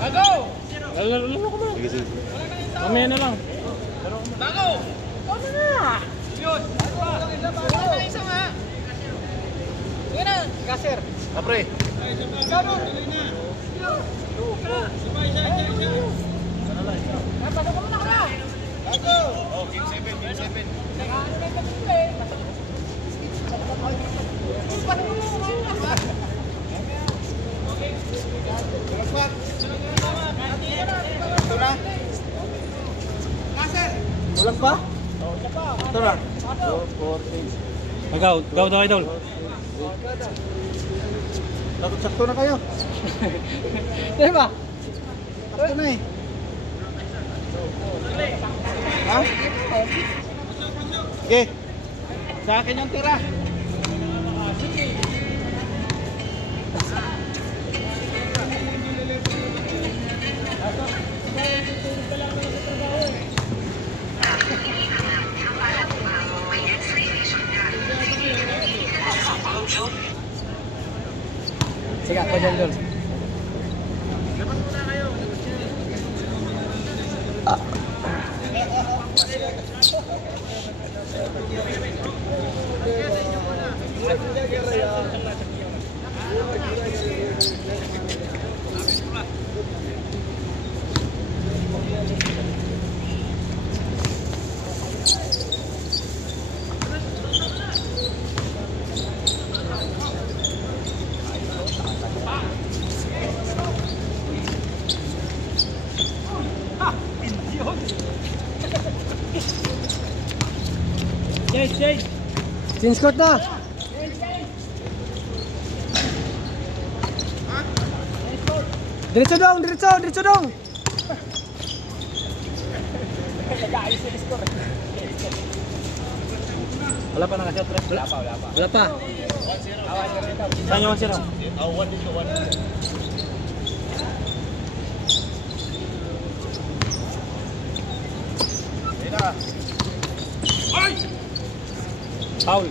Lalo ko mo. Sige. Mamaya na lang. Bago! Ano na? Yun! Wala na isa nga! Yan na! Kaser! Apre! Gano! Pasok ko muna ka na! Bago! Oh, game 7. Ano na yung kapito eh? Pasok ko muna! Ito na. Kaser! Walang pa? Ito na. 2, 4, 6. Gaw daw idol. Sakto na kayo. Diba? Sakto na eh. Ha? Okay. Sa akin yung tira. Sige, ako dyan doon. Change court na. Diretso dong. Wala pa nakashot, pre? Wala pa. Saan yung 1-0? 1-1. Foul.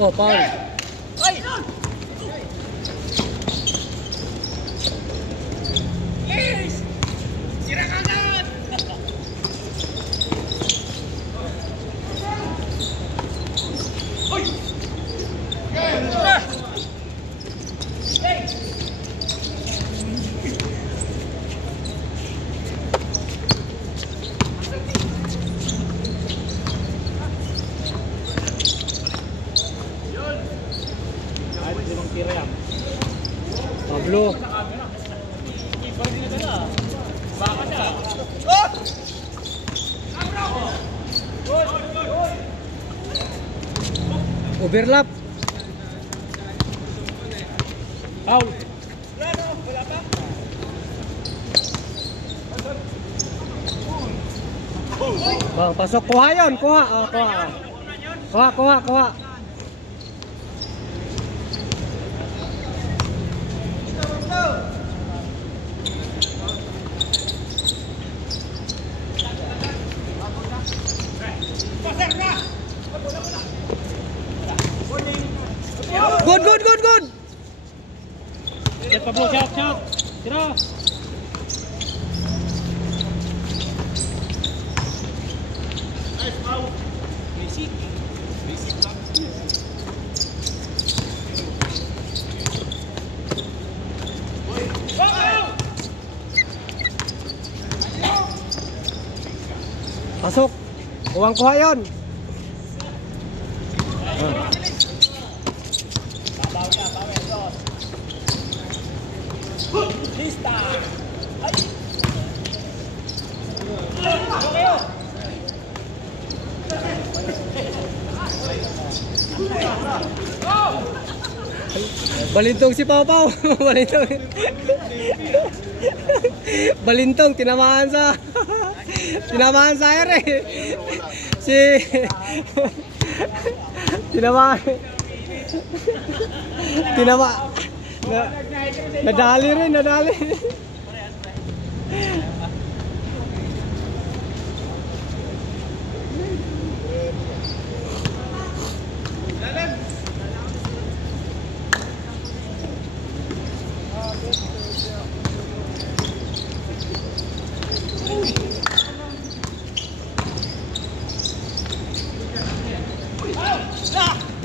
Oh, foul. Ay! Yes! Tira kagad! Oy! Pablo. Overlap. Foul. Bang, pasok. Kuha yun. Kuha. Kuha. Good. Get Pablo, shot. Tira. Nice foul. Basic lang. Pasok. Kuha yun. Lista. Balintong si Pau. Balintong tinamaan sa air eh. Nadali rin.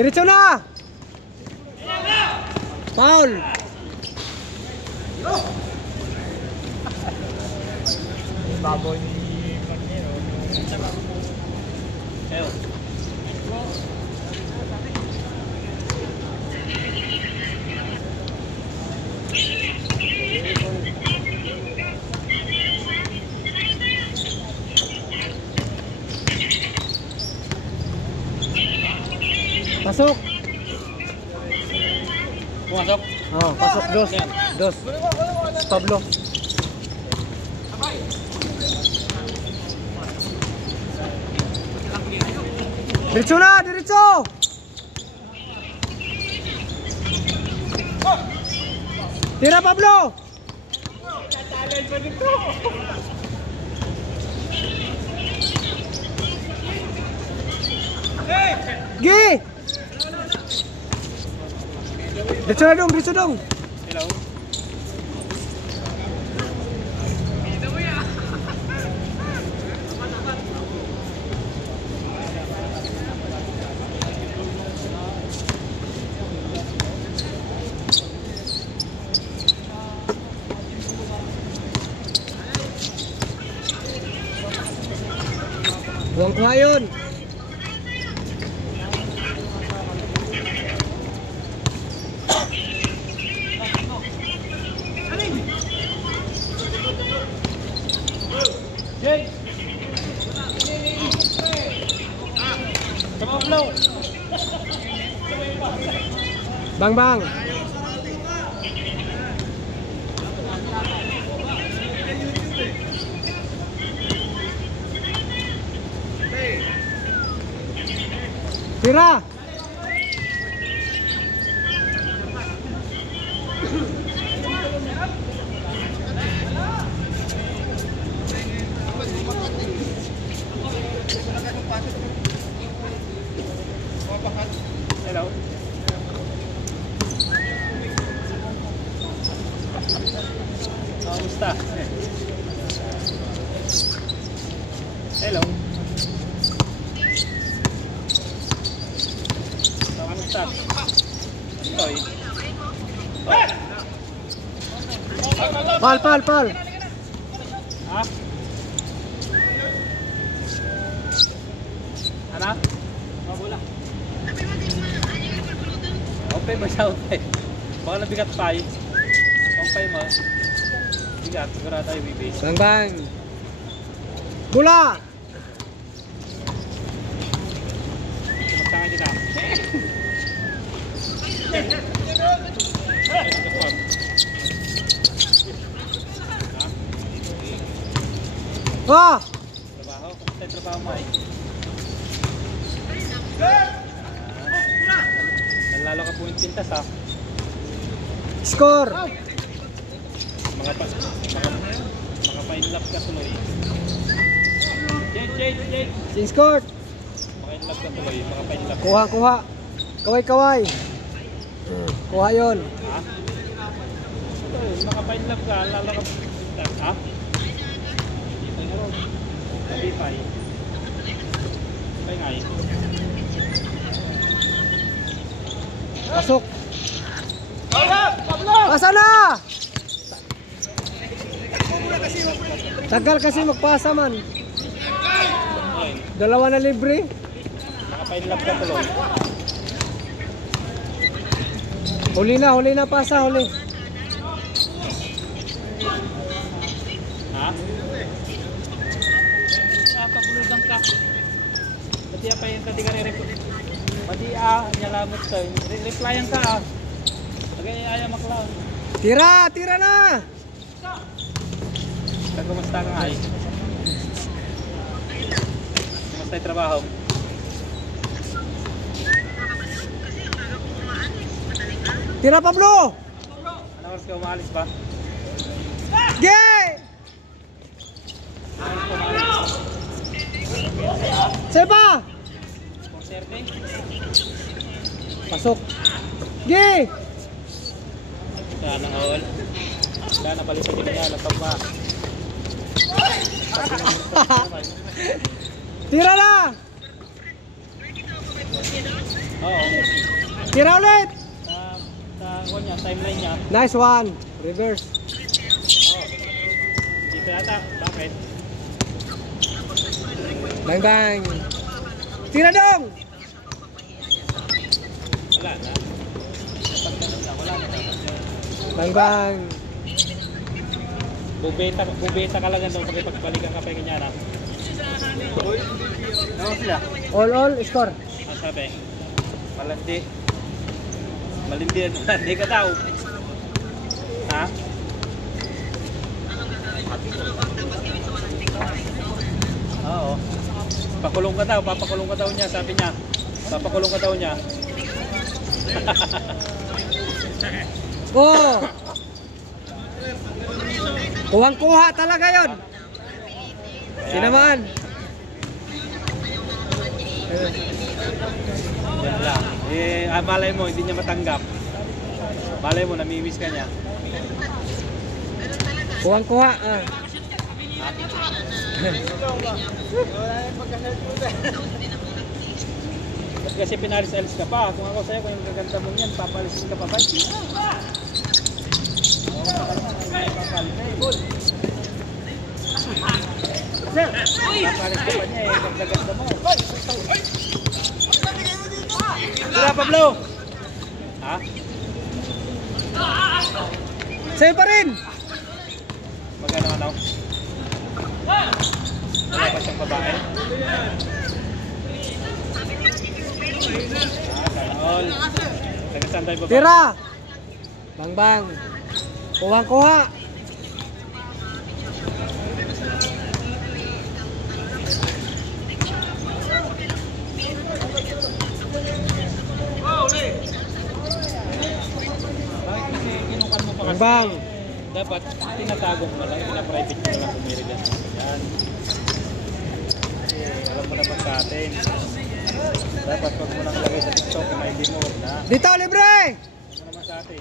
Diretso na! Foul! Baboy ni Marnero. Ew. Pasok! Pumasok. Oh, pasok. Dos. Dos. Pablo. Diretso na! Diretso! Tira, Pablo! Gi! Diretso na dong, diretso dong. Hello. Buang kuha yun. Jay. Come on, Flo. Bang bang. Tira. Hello. Kamusta? Hello. Kamusta? Toy. Pal, pal, pal. Ha? Anak? Oh, bola. Open mo siya, open. Baka nabigat pa eh. Open mo. Bigat, sigurado tayo bibis. Bang bang. Bola. Magtangan kita. Ah! Trabaho? Kamusta yung trabaho mo ay? Nalalo ka po yung pintas ha? Score. Mga pa-inlove ka tuloy. Jade! Sin score. Mga inlove ka tuloy, mga pa-inlove. Kuha, kuha. Kaway, kaway. Kuha yun. Ha? Ito yun, mga pa-inlove ka, lalo ka po yung pintas ha? Dito na ron. Kapipay. Kapipay nga eh. Pasok. Pasa na! Tagal kasi magpasa man. Ayun, Dalawa na libre. mga pa-inlove ka tuloy. Huli na pasa, huli. Ha? Pabuludan ka. Pati apa yung tadi ka re-reply. Pati nyalamot ka. Replyan ka ah. Lagay ayaw maklaw. Tira na! Kumusta ka nga eh? Kumusta yung trabaho? Tira, Pablo! Ano oras ka umalis ba? Gay! Ano oras ka umalis? Seba! 4:30? Pasok. Gay! Kaya nang hall. Kaya napalitan din niya. Lapag ba? Tira na! Oo. Tira ulit. Sa niya, timeline niya. Nice one. Reverse. Oo. Dito yata. Bakit? Bang bang. Tira dong. Wala na. Pag ganun na, wala na. Bang bang. Bubeta ka lang doon pag pagbalikan ka pa yung kanya na. Ano sila? All score. Ang sabi? Malandi. Malandi ka daw. Ha? Oo. Pakulong ka daw, papakulong ka daw niya, sabi niya. Papakulong ka daw niya. Oh. Kuhang-kuha talaga yon. Sinaman. Yan lang. Malay mo, hindi niya matanggap. Malay mo, namimiss ka niya. Kuhang-kuha. Kasi pinalis-alis ka pa. Kung ako sa'yo, kung yung gaganda mo niyan, papalisin ka pa ba? Papalis ka pa niya eh, yung gaganda mo. Tira, Pablo! Ha? Sa'yo pa rin. Magano? Wala pa siyang babae? All. Tagasaan tayo babae. Tira. Bang bang. Kuhang-kuha. Bakit kasi kinukan mo pa kasi? Bang. Dapat tinatago mo lang, pinaprivate mo lang kung meron yan. Yan. Alam mo naman sa atin. Dapat pag mo nang lagay sa TikTok, may bimor na. Dito libre. Alam mo naman sa atin.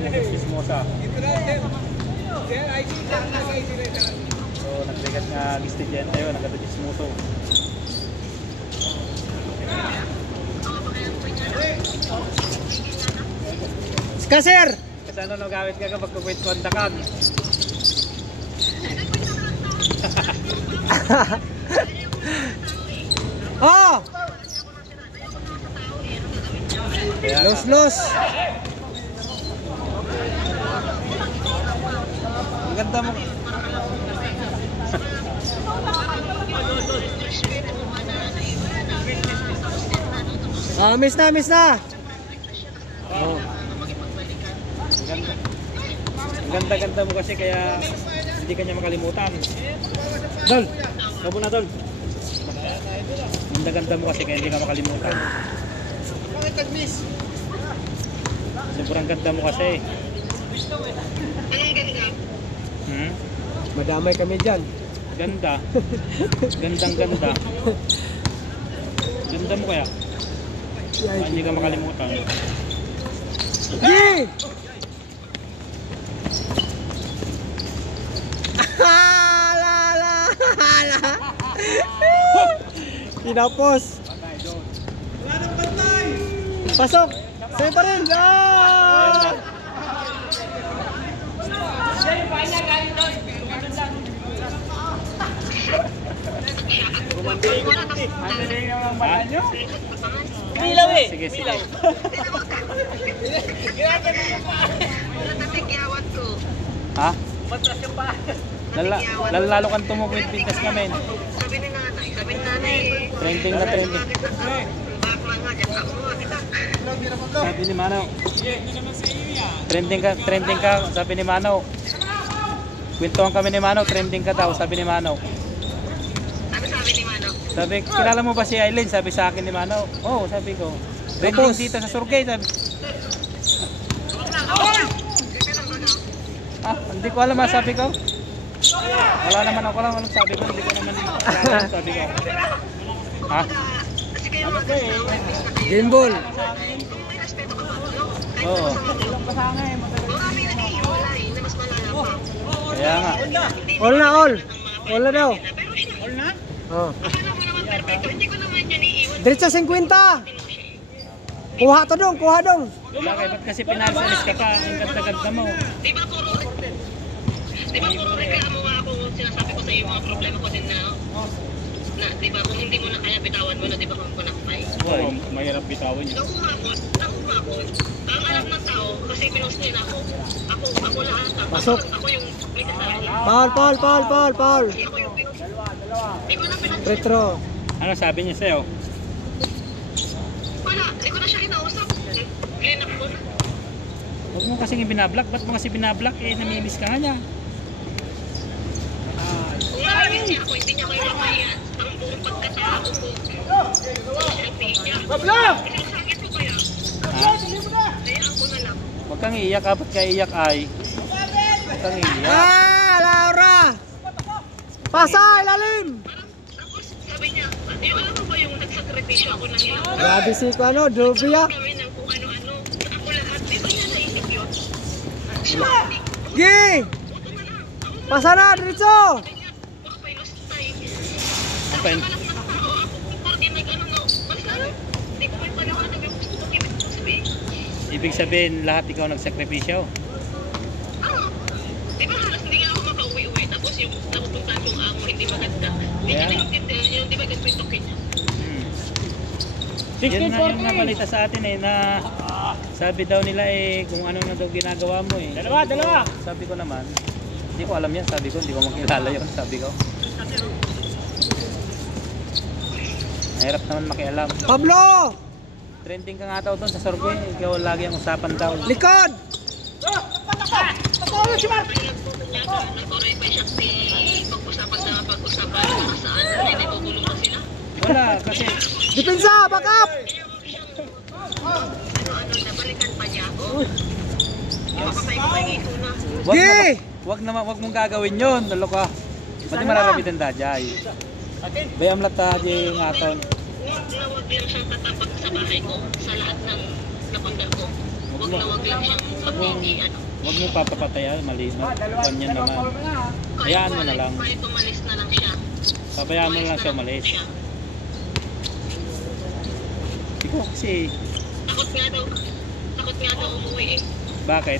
Dami chismosa. So, nagbigat nga listed yan tayo, nagkata-chismoso. Kasir. Kasi ano nagawit ka kapag pag-wait kontakan? Oh. Los. Ang ganda mo. Miss na. Oh. Ang ganda mo kasi kaya hindi ka niya makalimutan. Dol. Kabo na Dol. Ang ganda mo kasi kaya hindi ka makalimutan. Bakit nag-miss? Sobrang ganda mo kasi. Madamay kami dyan. Ganda. Ganda. Ganda mo kaya. Kaya hindi ka makalimutan. Yee! Hala! Kinapos. Wala nang bantay. Pasok. Sa'yo pa rin. Ah! Ilaw eh. Sige. Ha? Matras yung pa. Lalo kang tumukwit pintas namin. Sabi ni nanay. Trending na trending. Sabi ni Manaw. Trending ka, sabi ni Manaw. Kwentuhan kami ni Manaw, trending ka daw, sabi ni Manaw. Ano sabi ni Mano? Sabi, kilala mo ba si Aileen? Sabi sa akin ni Manaw. Oo, sabi ko. Trending dito sa Surgay, sabi. Hindi ko alam, sabi ko. Wala naman ako lang, anong sabi ko, hindi ko naman kilala, sabi ko. Ha? Game ball. Oo. Kaya nga. All na daw. All na? Oh. Akala mo naman perfecto. Hindi ko naman yan iiwan. Diretso 50. Kuha to dong, kuha dong. Bakit? Ba't kasi pinalis ka pa? Ang ganda-ganda mo. Di ba puro reklamo nga ako, sinasabi ko sa iyo mga problema ko din na, di ba kung hindi mo na kaya bitawan mo na, di ba kung kunakpay? Uy, mahirap bitawan yun. Nakuha ko. Ang alam ng tao, kasi pinost nila ako. Ako lahat. Pasok. Ako yung may sasabi. Paul. Kasi ako yung pinost. Hindi ko na pinag... Retro. Ano sabi niya sa'yo? Wala, hindi ko na siya kinausap. Ginap ko na. Huwag mo kasing ibinablock. Ba't mo kasi binablock? Eh, namimiss ka nga niya. Kung narinig niya ako, hindi niya kayo napahiyan. Ang buong pagkatao ko. Social media. Isasakit ko kaya. Kaya ako na lang. Huwag kang iiyak. Ba't ka iiyak ay? Huwag kang iiyak. Laura. Pasa, ilalim. Tapos sabi niya, alam mo ba yung nagsakripisyo ako ng ilang oras? Grabe si Dubia. Gawin ng kung ano-ano. Ako lahat, di ba niya naisip yun? Siya, Gi! buto na lang. Ako Pasa na, diretso. ganyan. Puro pa yung stay. Okay. Alam ng tao ako, kung di nag-ano na, balik ka lang. Hindi ko may paliwanag yung gusto kong ibig kong sabihin. Ibig sabihin, lahat ikaw nagsakripisyo. Di ba halos hindi nga ako makauwi-uwi. Tapos yung napupuntahan yung amo, hindi maganda. Hindi niya Yeah. tinutindi yun, di ba ganito yung token niya? Yun nga yung nabalita sa atin eh, na sabi daw nila eh, kung ano na daw ginagawa mo eh. Dalawa! Sabi ko naman, hindi ko alam yan, sabi ko, hindi ko makilala yun, sabi ko. Mahirap naman makialam. Pablo. Trending ka nga daw doon sa Sorgue, ikaw lagi ang usapan daw. Likod. Nag-oray pa siya si pag-usapan sa pag-usapan saan ay nagugulong na sila. Wala, kasi Depensa, back up. Ano, nabalikan pa niya ako. Yung kapay ko may ngito na. wag mong gagawin yun, lalo ka. Mati mararamitan da, Jay. Bayam lata, Jay, ngaton. Huwag na wag lang siyang tatapak sa bahay ko sa lahat ng napunta ko. Huwag na wag lang siyang magiging ano. Huwag mo papapatay, malino. Ganyan naman. Hayaan mo na lang. Kahit umalis na lang siya. Pabayaan mo na lang siya umalis. Ikaw kasi, Takot nga daw umuwi eh. bakit?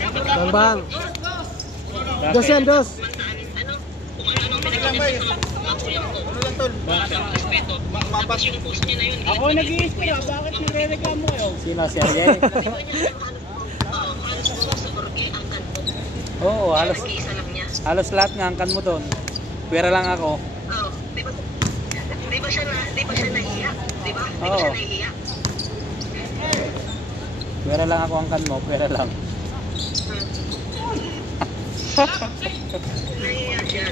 Bang. Bakit? Dos yan, dos. Ano, kung ano-anong pinagkakita sa mga magulang ko. Wala siyang respeto. Tapos yung post niya na yun. Ako nag-i-spray, bakit nire-reklamo kayo? Sino si Ariel? Oo, halos po sa Borge, angkan ko. Oo, halos, Nag-iisa lang niya. halos lahat ng angkan mo doon. Pwera lang ako. Oo, di ba siya nahihiya? Di ba? Di ba Oo. siya nahihiya? Pwera lang ako angkan mo, pwera lang. Nahihiya siya.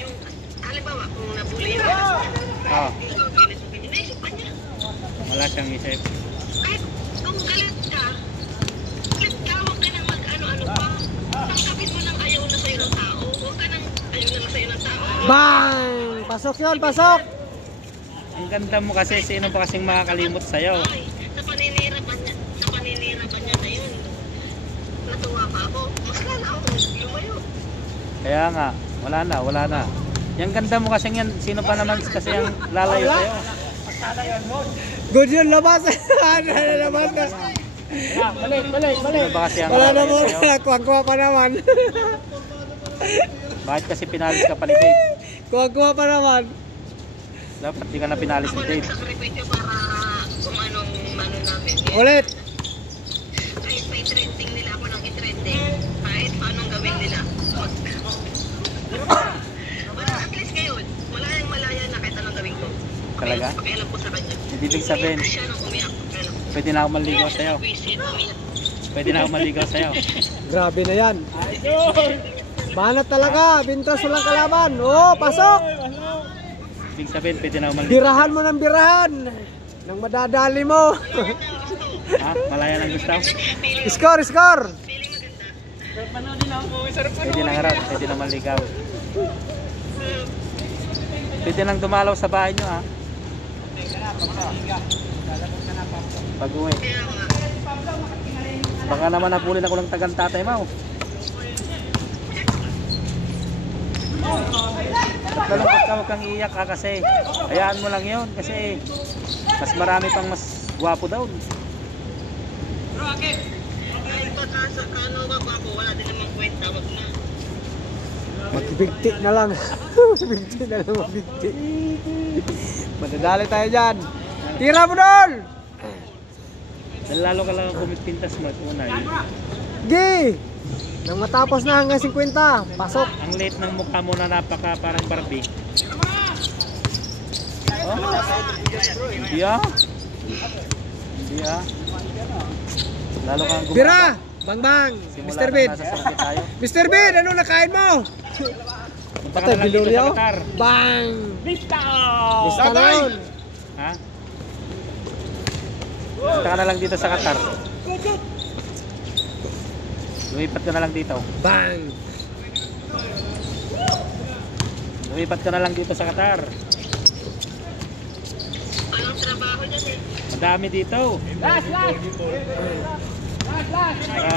Yung, halimbawa, kung nabuli ka, Ah, naisip pa niya. wala siyang isip. Kahit kung galit ka, huwag ka nang mag-ano-ano pa. Tangkapin mo nang ayaw na sa'yo ng tao. Huwag ka nang ayaw na sa'yo ng tao. Bang. Pasok yun, pasok. Ang ganda mo kasi, sino pa kasing makakalimot sa'yo? Ay, sa paninirapan niya na yun. Natuwa pa ako. Mas lala ako lumayo. Kaya nga, wala na. Yung ganda mo kasi yan, sino pa naman kasi ang lalayo sa'yo? Good yun, labas. Labas na. Sino ba kasi ang Wala na lalayo mo. sa'yo? Kuha pa naman. Bakit kasi pinalis ka pa ni Dave? Kuha pa naman. Dapat di ka na pinalis Ako ni Dave. nagsakripisyo para kung anong ano namin. Ulit. Kahit pa i-trending nila ako nang i-trending. Kahit paanong gawin nila. Wala, at least ngayon, malaya na kahit anong gawin ko. Talaga? Pakialam ko sa kanya. Ibig sabihin, Umiyak siya nung umiyak. Pakialam ko. pwede na ako maligaw sa'yo. Umiyak. Pwede na ako maligaw sa'yo. Grabe na yan. Banat talaga. Bintras walang kalaban. Oh, pasok. Ibig sabihin, pwede na ako maligaw. Birahan mo ng birahan. Nang madadali mo. Ha? Malaya lang gusto? Score. Pwede na harap, pwede na maligaw. Pwede nang dumalaw sa bahay nyo ha. Pag uwi. Baka naman napulin ako ng tagang tatay mo. At malungkot ka, huwag kang iiyak ka kasi. Hayaan mo lang yun kasi mas marami pang mas gwapo daw. Ay, baka sa ano ba ako, wala din namang kwenta, wag na. Magbigti na lang. Magbigti na lang, magbigti. Madadali tayo dyan. Tira mo doon! Lalo ka lang kumipintas mo at unay. Gi! Nang matapos na hanggang 50, pasok. Ang late ng mukha mo na napaka parang Barbie. Oh? Yeah? Yeah? Lalo kang gumasa. Tira! Bang bang! Simula Mr. nang Bean! nasa sangkit tayo. Mr. Bean, ano nakain mo? Punta ka Patay, na lang dito Biloria sa oh. Qatar. Bang! Vista! Basta na yun. Ha? Punta ka na lang dito sa Qatar. Lumipat ka na lang dito. Bang! Lumipat ka na lang dito sa Qatar. Anong trabaho dyan eh? Madami dito.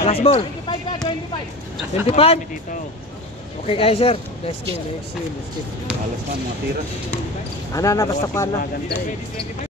Last ball. 25? Madami dito. Okay guys sir. Next game, next game, next game. Alas man, mga tira. Ana na, basta pa na. Maganda eh.